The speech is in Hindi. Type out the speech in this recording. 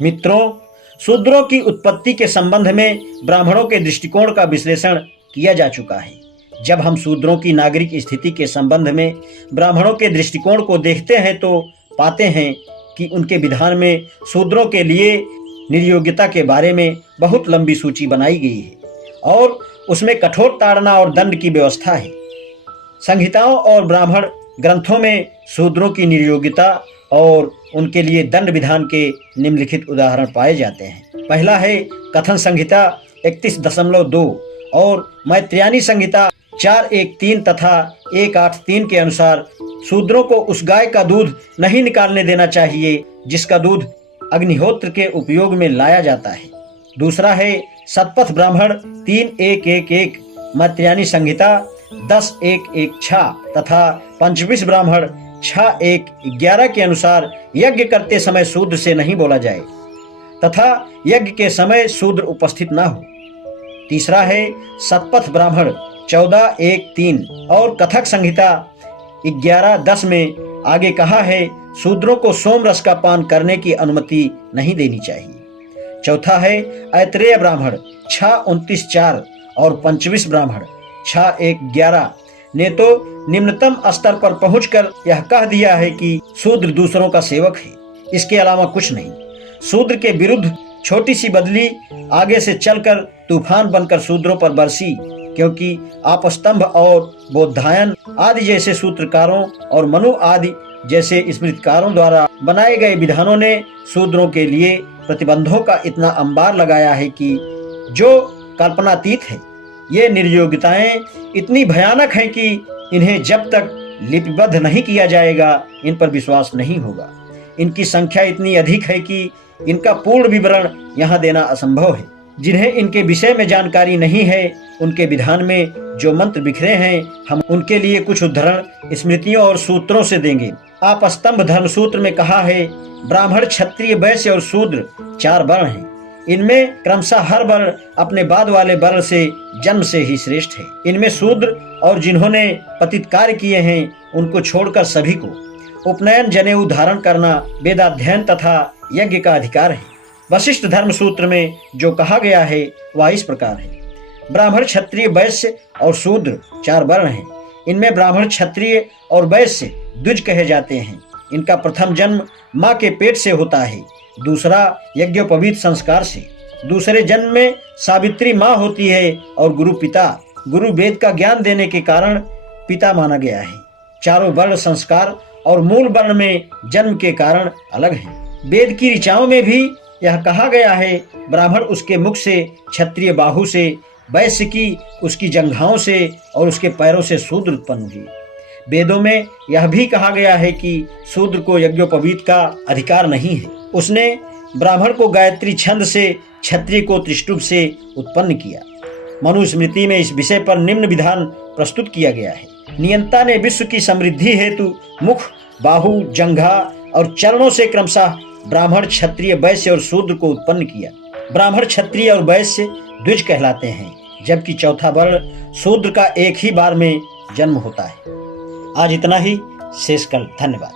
मित्रों, शूद्रों की उत्पत्ति के संबंध में ब्राह्मणों के दृष्टिकोण का विश्लेषण किया जा चुका है। जब हम शूद्रों की नागरिक स्थिति के संबंध में ब्राह्मणों के दृष्टिकोण को देखते हैं तो पाते हैं कि उनके विधान में शूद्रों के लिए निर्योग्यता के बारे में बहुत लंबी सूची बनाई गई है और उसमें कठोर ताड़ना और दंड की व्यवस्था है। संहिताओं और ब्राह्मण ग्रंथों में शूद्रों की निर्योग्यता और उनके लिए दंड विधान के निम्नलिखित उदाहरण पाए जाते हैं। पहला है कथन संहिता 31.2 और मैत्रेयी संहिता 4.1.3 तथा 1.8.3 के अनुसार शूद्रों को उस गाय का दूध नहीं निकालने देना चाहिए जिसका दूध अग्निहोत्र के उपयोग में लाया जाता है। दूसरा है शतपथ ब्राह्मण 3.1.1.1 मैत्रेयी संहिता 10.1.1.6 तथा पंचविश ब्राह्मण 6.1.11 के अनुसार यज्ञ करते समय शूद्र से नहीं बोला जाए तथा यज्ञ के समय शूद्र उपस्थित न हो। तीसरा है शतपथ ब्राह्मण 14.1.3 और कथक संहिता 11.10 में आगे कहा है शूद्रों को सोम रस का पान करने की अनुमति नहीं देनी चाहिए। चौथा है ऐतरेय ब्राह्मण 6.29.4 और पंचविश ब्राह्मण 6.1.11 ने तो निम्नतम स्तर पर पहुंचकर यह कह दिया है कि शूद्र दूसरों का सेवक है, इसके अलावा कुछ नहीं। शूद्र के विरुद्ध छोटी सी बदली आगे से चलकर तूफान बनकर शूद्रों पर बरसी, क्योंकि आपस्तंभ और बोधायन आदि जैसे सूत्रकारों और मनु आदि जैसे स्मृतिकारों द्वारा बनाए गए विधानों ने शूद्रों के लिए प्रतिबंधों का इतना अंबार लगाया है कि जो कल्पनातीत है। ये निर्योग्यताएं इतनी भयानक हैं कि इन्हें जब तक लिपिबद्ध नहीं किया जाएगा इन पर विश्वास नहीं होगा। इनकी संख्या इतनी अधिक है कि इनका पूर्ण विवरण यहाँ देना असंभव है। जिन्हें इनके विषय में जानकारी नहीं है उनके विधान में जो मंत्र बिखरे हैं हम उनके लिए कुछ उदाहरण स्मृतियों और सूत्रों से देंगे। आपस्तंभ धर्मसूत्र में कहा है ब्राह्मण क्षत्रिय वैश्य और शूद्र 4 वर्ण हैं। इनमें क्रमशः हर वर्ण अपने बाद वाले वर्ण से जन्म से ही श्रेष्ठ है। इनमें शूद्र और जिन्होंने पतित कार्य किए हैं उनको छोड़कर सभी को उपनयन जनेऊ धारण करना, वेदाध्ययन तथा यज्ञ का अधिकार है। वशिष्ठ धर्म सूत्र में जो कहा गया है वह इस प्रकार है। ब्राह्मण क्षत्रिय वैश्य और शूद्र 4 वर्ण हैं। इनमें ब्राह्मण क्षत्रिय और वैश्य द्विज कहे जाते हैं। इनका प्रथम जन्म माँ के पेट से होता है, दूसरा यज्ञोपवीत संस्कार से। दूसरे जन्म में सावित्री माँ होती है और गुरु पिता। गुरु वेद का ज्ञान देने के कारण पिता माना गया है। चारों वर्ण संस्कार और मूल वर्ण में जन्म के कारण अलग हैं। वेद की ऋचाओं में भी यह कहा गया है ब्राह्मण उसके मुख से, क्षत्रिय बाहु से, वैश्य की उसकी जंघाओं से और उसके पैरों से शूद्र उत्पन्न हुई। वेदों में यह भी कहा गया है कि शूद्र को यज्ञोपवीत का अधिकार नहीं है। उसने ब्राह्मण को गायत्री छंद से, क्षत्रिय को त्रिष्टुप से उत्पन्न किया। मनुस्मृति में इस विषय पर निम्न विधान प्रस्तुत किया गया है। नियंता ने विश्व की समृद्धि हेतु मुख, बाहु, जंघा और चरणों से क्रमशः ब्राह्मण, क्षत्रिय, वैश्य और शूद्र को उत्पन्न किया। ब्राह्मण, क्षत्रिय और वैश्य द्विज कहलाते हैं, जबकि चौथा वर्ण शूद्र का एक ही बार में जन्म होता है। आज इतना ही, शेष कल। धन्यवाद।